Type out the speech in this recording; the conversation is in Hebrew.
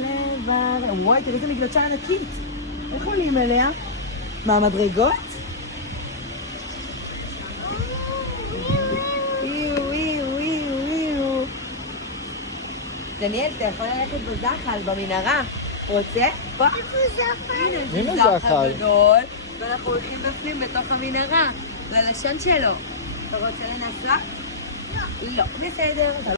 נאזמן, וואי, תראי איזה מקדשה ענקית. איך עולים אליה? מהמדרגות? דניאל, אתה יכול ללכת בזחל, במנהרה. רוצה? פה? איפה זחל? הנה זה זחל גדול, ואנחנו הולכים בפנים בתוך המנהרה, ללשון שלו. אתה רוצה לנסוע? לא. לא, בסדר.